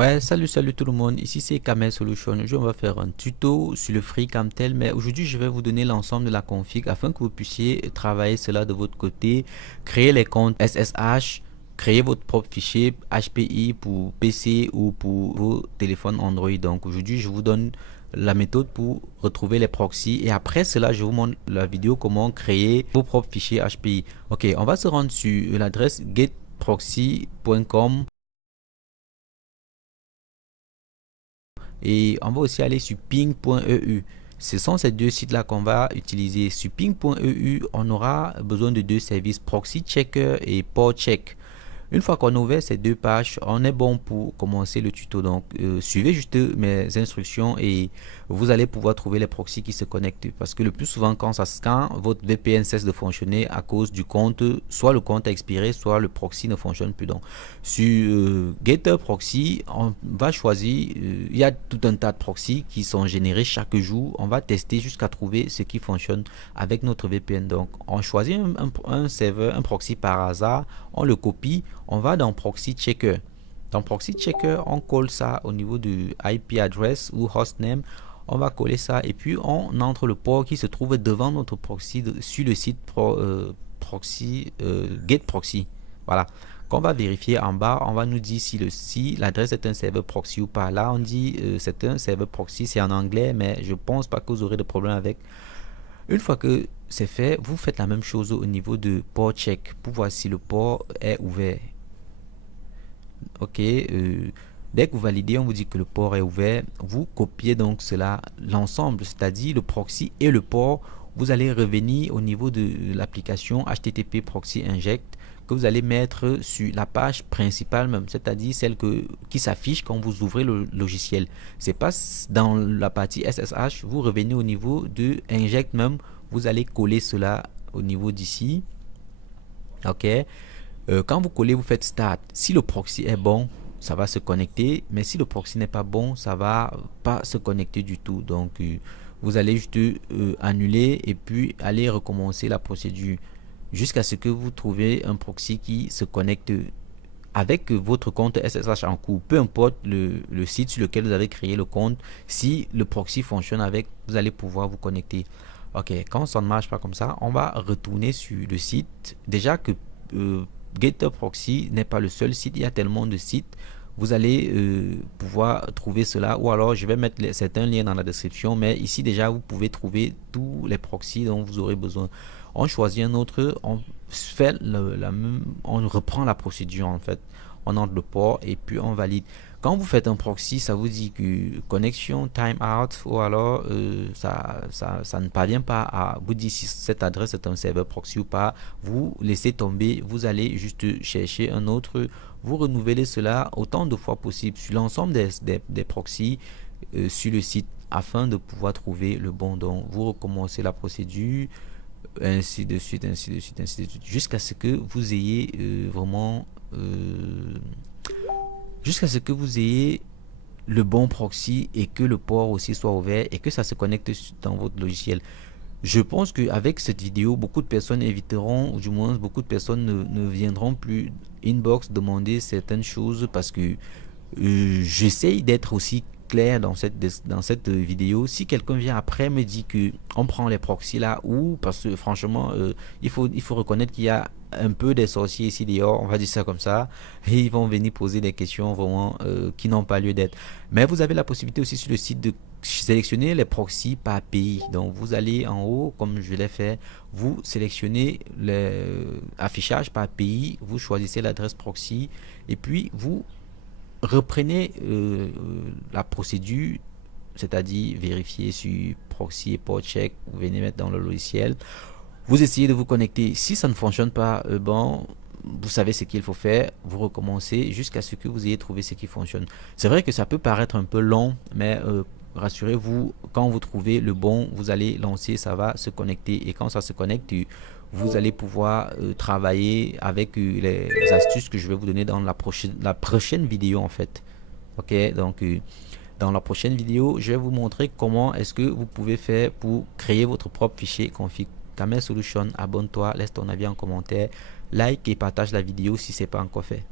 Ouais, salut tout le monde, ici c'est Kamel Solution. Aujourd'hui, on va faire un tuto sur le FreeCamtel, mais aujourd'hui, je vais vous donner l'ensemble de la config afin que vous puissiez travailler cela de votre côté, créer les comptes SSH, créer votre propre fichier HPI pour PC ou pour vos téléphones Android. Donc aujourd'hui, je vous donne la méthode pour retrouver les proxys et après cela, je vous montre la vidéo comment créer vos propres fichiers HPI. Ok, on va se rendre sur l'adresse getproxy.com. Et on va aussi aller sur ping.eu. Ce sont ces deux sites-là qu'on va utiliser. Sur ping.eu, on aura besoin de deux services, Proxy Checker et Port Check. Une fois qu'on a ouvert ces deux pages, on est bon pour commencer le tuto. Donc, suivez juste mes instructions et vous allez pouvoir trouver les proxys qui se connectent. Parce que le plus souvent, quand ça scanne, votre VPN cesse de fonctionner à cause du compte. Soit le compte a expiré, soit le proxy ne fonctionne plus. Donc, sur Getter Proxy, on va choisir. Il y a tout un tas de proxys qui sont générés chaque jour. On va tester jusqu'à trouver ce qui fonctionne avec notre VPN. Donc, on choisit un serveur, un proxy par hasard, on le copie, on va dans Proxy Checker. Dans Proxy Checker, on colle ça au niveau du IP address ou hostname. On va coller ça et puis on entre le port qui se trouve devant notre proxy sur le site get proxy. Voilà. Qu'on va vérifier en bas, on va nous dire si l'adresse est un serveur proxy ou pas. Là, on dit c'est un serveur proxy, c'est en anglais, mais je pense pas que vous aurez de problème avec. Une fois que c'est fait, vous faites la même chose au niveau de port check pour voir si le port est ouvert. Ok, dès que vous validez, on vous dit que le port est ouvert. Vous copiez donc cela, l'ensemble, c'est-à-dire le proxy et le port. Vous allez revenir au niveau de l'application HTTP Proxy Inject que vous allez mettre sur la page principale même, c'est-à-dire celle qui s'affiche quand vous ouvrez le logiciel. C'est pas dans la partie SSH, vous revenez au niveau de Inject même, vous allez coller cela au niveau d'ici. Ok, quand vous collez, vous faites Start. Si le proxy est bon, ça va se connecter. Mais si le proxy n'est pas bon, ça va pas se connecter du tout. Donc, vous allez juste annuler et puis aller recommencer la procédure jusqu'à ce que vous trouviez un proxy qui se connecte avec votre compte SSH en cours. Peu importe le site sur lequel vous avez créé le compte, si le proxy fonctionne avec, vous allez pouvoir vous connecter. Ok, quand ça ne marche pas comme ça, on va retourner sur le site. Déjà que Getter Proxy n'est pas le seul site, il y a tellement de sites. Vous allez pouvoir trouver cela, ou alors je vais mettre certains liens dans la description, mais ici déjà vous pouvez trouver tous les proxys dont vous aurez besoin. On choisit un autre, on fait on reprend la procédure en fait. On entre le port et puis on valide. Quand vous faites un proxy, ça vous dit que connexion timeout ou alors ça ne parvient pas à vous dire si cette adresse est un serveur proxy ou pas. Vous laissez tomber, vous allez juste chercher un autre, vous renouvelez cela autant de fois possible sur l'ensemble des proxys sur le site afin de pouvoir trouver le bon don. Vous recommencez la procédure, ainsi de suite, ainsi de suite, ainsi de suite, jusqu'à ce que vous ayez vraiment jusqu'à ce que vous ayez le bon proxy et que le port aussi soit ouvert et que ça se connecte dans votre logiciel. Je pense qu'avec cette vidéo, beaucoup de personnes éviteront, ou du moins beaucoup de personnes ne viendront plus inbox demander certaines choses parce que j'essaye d'être aussi clair dans cette vidéo. Si quelqu'un vient après me dit que on prend les proxys là, ou parce que franchement il faut reconnaître qu'il y a un peu des sorciers ici dehors, on va dire ça comme ça, et ils vont venir poser des questions vraiment qui n'ont pas lieu d'être. Mais vous avez la possibilité aussi sur le site de sélectionner les proxys par pays. Donc vous allez en haut, comme je l'ai fait, vous sélectionnez l'affichage par pays, vous choisissez l'adresse proxy et puis vous reprenez la procédure, c'est-à-dire vérifier sur proxy et port check, vous venez mettre dans le logiciel, vous essayez de vous connecter. Si ça ne fonctionne pas, bon, vous savez ce qu'il faut faire, vous recommencez jusqu'à ce que vous ayez trouvé ce qui fonctionne. C'est vrai que ça peut paraître un peu long, mais rassurez-vous, quand vous trouvez le bon, vous allez lancer, ça va se connecter. Et quand ça se connecte, vous allez pouvoir travailler avec les astuces que je vais vous donner dans la prochaine vidéo en fait. Ok, donc dans la prochaine vidéo, je vais vous montrer comment est-ce que vous pouvez faire pour créer votre propre fichier config. Kamel Solution, abonne-toi, laisse ton avis en commentaire, like et partage la vidéo si ce n'est pas encore fait.